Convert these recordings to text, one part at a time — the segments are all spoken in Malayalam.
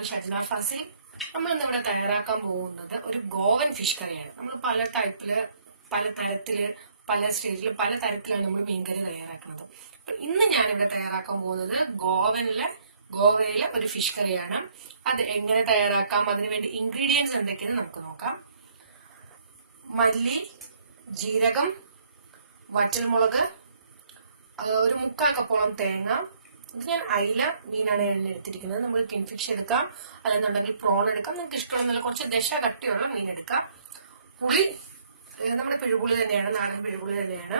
ഞാൻ ഫാസിൽ നമ്മൾ ഇന്നിവിടെ തയ്യാറാക്കാൻ പോകുന്നത് ഒരു ഗോവൻ ഫിഷ് കറിയാണ്. നമ്മൾ പല ടൈപ്പിൽ പല തരത്തിൽ പല സ്റ്റേജിൽ പല തരത്തിലാണ് നമ്മൾ മീൻകറി തയ്യാറാക്കുന്നത്. അപ്പൊ ഇന്ന് ഞാനിവിടെ തയ്യാറാക്കാൻ പോകുന്നത് ഗോവനിലെ ഗോവയിലെ ഒരു ഫിഷ് കറിയാണ്. അത് എങ്ങനെ തയ്യാറാക്കാം അതിനുവേണ്ടി ഇൻഗ്രീഡിയൻസ് എന്തൊക്കെയെന്ന് നമുക്ക് നോക്കാം. മല്ലി ജീരകം വറ്റൽമുളക് ഒരു മുക്കാൽ കപ്പോളം തേങ്ങ ഇത് ഞാൻ അയില മീനാണ് ഞാൻ എടുത്തിരിക്കുന്നത്. നമുക്ക് കിൻഫിഷ് എടുക്കാം. അല്ലെന്നുണ്ടെങ്കിൽ പ്രോൺ എടുക്കാം. നിങ്ങൾക്ക് ഇഷ്ടമുള്ള നല്ല കുറച്ച് ദശ കട്ടിയുള്ള മീൻ എടുക്കാം. പുളി നമ്മുടെ പിഴുപുളി തന്നെയാണ്. നാടൻ പിഴുപുളി തന്നെയാണ്.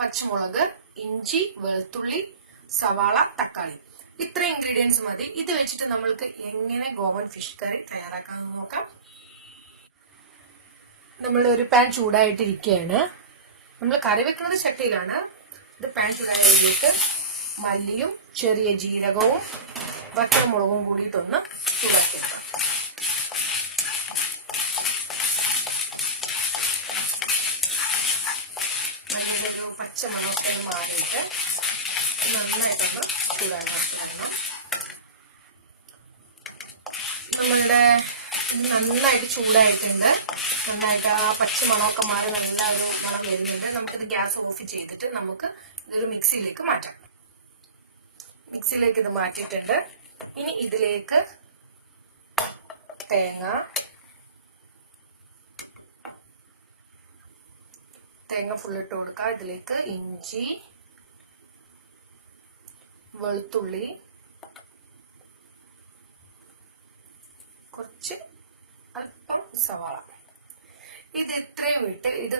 പച്ചമുളക് ഇഞ്ചി വെളുത്തുള്ളി സവാള തക്കാളി. ഇത്ര ഇൻഗ്രീഡിയൻസ് മതി. ഇത് വെച്ചിട്ട് നമ്മൾക്ക് എങ്ങനെ ഗോവൻ ഫിഷ് കറി തയ്യാറാക്കാമെന്ന് നോക്കാം. നമ്മൾ ഒരു പാൻ ചൂടായിട്ടിരിക്കുകയാണ് നമ്മൾ കറി വെക്കുന്നത് ചട്ടിയിലാണ്. ഇത് പാൻ ചൂടായതിലേക്ക് മല്ലിയും ചെറിയ ജീരകവും വറ്റൽമുളകും കൂടിയിട്ടൊന്ന് ചൂടാക്കിയെടുക്കാം നല്ലൊരു പച്ചമണമൊക്കെ മാറിയിട്ട് നന്നായിട്ടൊന്ന് വരണം. നമ്മളുടെ നന്നായിട്ട് ചൂടായിട്ടുണ്ട്. നന്നായിട്ട് ആ പച്ച മണമൊക്കെ മാറി നല്ല ഒരു മണം വരുന്നുണ്ട്. നമുക്കിത് ഗ്യാസ് ഓഫ് ചെയ്തിട്ട് നമുക്ക് ഇതൊരു മിക്സിയിലേക്ക് മാറ്റാം. മിക്സിയിലേക്ക് ഇത് മാറ്റിയിട്ടുണ്ട്. ഇനി ഇതിലേക്ക് തേങ്ങ തേങ്ങ ഫുള്ളിട്ട് കൊടുക്കുക. ഇതിലേക്ക് ഇഞ്ചി വെളുത്തുള്ളി കുറച്ച് അല്പം സവാള. ഇത് ഇത്രയും ഇട്ട് ഇത്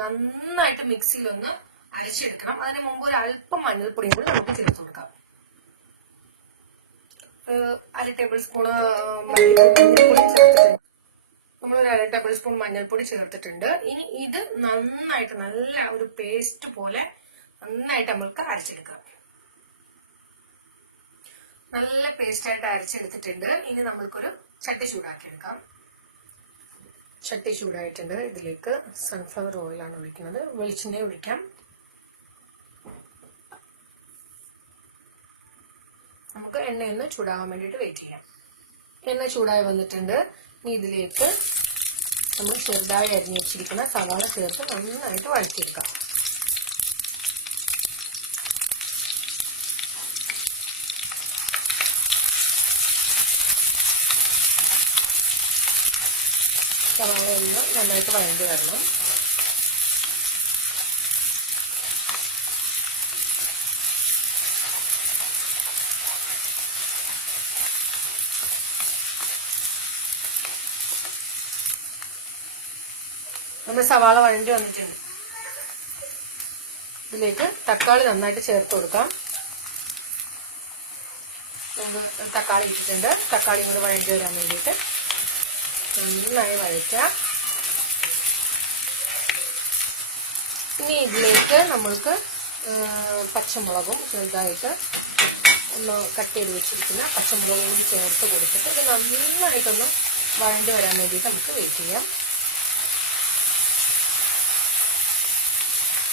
നന്നായിട്ട് മിക്സിയിലൊന്ന് അരച്ചെടുക്കണം. അതിന് മുമ്പ് ഒരു അല്പം മഞ്ഞൾപ്പൊടിയും കൂടി നമുക്ക് ചേർത്ത് കൊടുക്കാം. അര ടേബിൾ സ്പൂൺ മഞ്ഞൾപ്പൊടി ചേർത്തിട്ടുണ്ട്. നമ്മളൊരു അര ടേബിൾ സ്പൂൺ മഞ്ഞൾപ്പൊടി ചേർത്തിട്ടുണ്ട്. ഇനി ഇത് നന്നായിട്ട് നല്ല ഒരു പേസ്റ്റ് പോലെ നന്നായിട്ട് നമ്മൾക്ക് അരച്ചെടുക്കാം. നല്ല പേസ്റ്റ് ആയിട്ട് അരച്ചെടുത്തിട്ടുണ്ട്. ഇനി നമ്മൾക്കൊരു ചട്ടി ചൂടാക്കിയെടുക്കാം. ചട്ടി ചൂടായിട്ടുണ്ട്. ഇതിലേക്ക് സൺഫ്ലവർ ഓയിലാണ് ഒഴിക്കുന്നത്. വെളിച്ചെണ്ണ ഒഴിക്കാം നമുക്ക് എണ്ണയൊന്ന് ചൂടാവാൻ വേണ്ടിയിട്ട് വെയിറ്റ് ചെയ്യാം. എണ്ണ ചൂടായി വന്നിട്ടുണ്ട്. ഇനി ഇതിലേക്ക് നമ്മൾ ചെറുതായി അരിഞ്ഞു വെച്ചിരിക്കുന്ന സവാള ചേർത്ത് നന്നായിട്ട് വഴറ്റിയെടുക്കാം. സവാള ഒന്ന് നന്നായിട്ട് വഴണ്ടി വരണം. നമ്മൾ സവാള വഴണ്ടി വന്നിട്ടുണ്ട്. ഇതിലേക്ക് തക്കാളി നന്നായിട്ട് ചേർത്ത് കൊടുക്കാം. തക്കാളി ഇട്ടിട്ടുണ്ട്. തക്കാളി കൂടെ വഴണ്ടി വരാൻ വേണ്ടിയിട്ട് നന്നായി വഴറ്റാം. ഇനി ഇതിലേക്ക് നമ്മൾക്ക് പച്ചമുളകും ചെറുതായിട്ട് ഒന്ന് കട്ട് ചെയ്ത് വെച്ചിരിക്കുന്ന പച്ചമുളകും ചേർത്ത് കൊടുത്തിട്ട് ഇത് നന്നായിട്ടൊന്ന് വഴണ്ടി വരാൻ വേണ്ടിയിട്ട് നമുക്ക് വെയിറ്റ് ചെയ്യാം.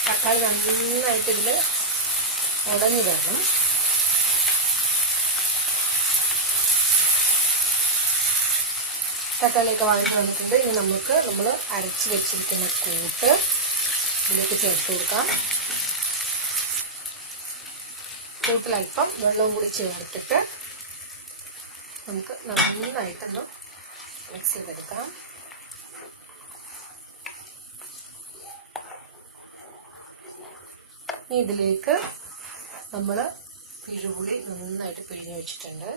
തക്കാളി നന്നായിട്ട് ഇതിൽ ഉടഞ്ഞു തരണം തക്കാളിയൊക്കെ വാങ്ങിച്ചു വന്നിട്ടുണ്ട്. ഇനി നമുക്ക് നമ്മൾ അരച്ച് വെച്ചിരിക്കുന്ന കൂട്ട് ഇതിലേക്ക് ചേർത്ത് കൊടുക്കാം. കൂട്ടിലൽപ്പം വെള്ളവും കൂടി ചേർത്തിട്ട് നമുക്ക് നന്നായിട്ടൊന്ന് മിക്സ് ചെയ്തെടുക്കാം. ഇനി ഇതിലേക്ക് നമ്മൾ പിഴുപുളി നന്നായിട്ട് പിഴിഞ്ഞ് വെച്ചിട്ടുണ്ട്.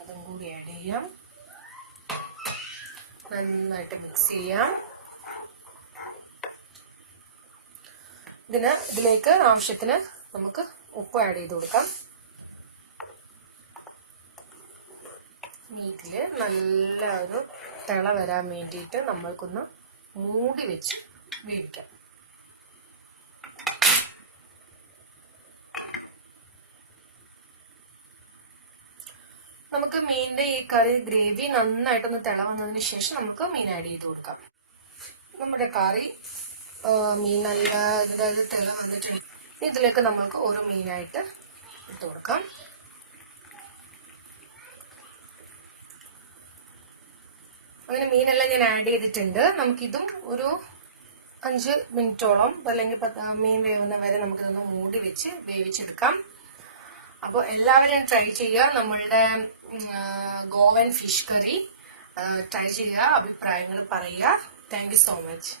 അതും കൂടി ആഡ് ചെയ്യാം. നന്നായിട്ട് മിക്സ് ചെയ്യാം. ഇതിന് ഇതിലേക്ക് ആവശ്യത്തിന് നമുക്ക് ഉപ്പ് ആഡ് ചെയ്ത് കൊടുക്കാം. മീറ്റിൽ നല്ല ഒരു തിള വരാൻ വേണ്ടിയിട്ട് നമ്മൾക്കൊന്ന് മൂടി വെച്ച് വേവിക്കാം. നമുക്ക് മീനിന്റെ ഈ കറി ഗ്രേവി നന്നായിട്ടൊന്ന് തിള വന്നതിന് ശേഷം നമുക്ക് മീൻ ആഡ് ചെയ്ത് കൊടുക്കാം. നമ്മുടെ കറി മീൻ നല്ല അതായത് തിള വന്നിട്ടുണ്ട് ഇതിലേക്ക് നമ്മൾക്ക് ഒരു മീനായിട്ട് ഇട്ട് കൊടുക്കാം. അങ്ങനെ മീനെല്ലാം ഞാൻ ആഡ് ചെയ്തിട്ടുണ്ട്. നമുക്കിതും ഒരു അഞ്ച് മിനിറ്റോളം അല്ലെങ്കിൽ മീൻ വേവുന്ന വരെ നമുക്കിതൊന്ന് മൂടി വെച്ച് വേവിച്ചെടുക്കാം. അപ്പോൾ എല്ലാവരും ട്രൈ ചെയ്യുക. നമ്മളുടെ ഗോവൻ ഫിഷ് കറി ട്രൈ ചെയ്യുക അഭിപ്രായങ്ങൾ പറയുക. Thank so much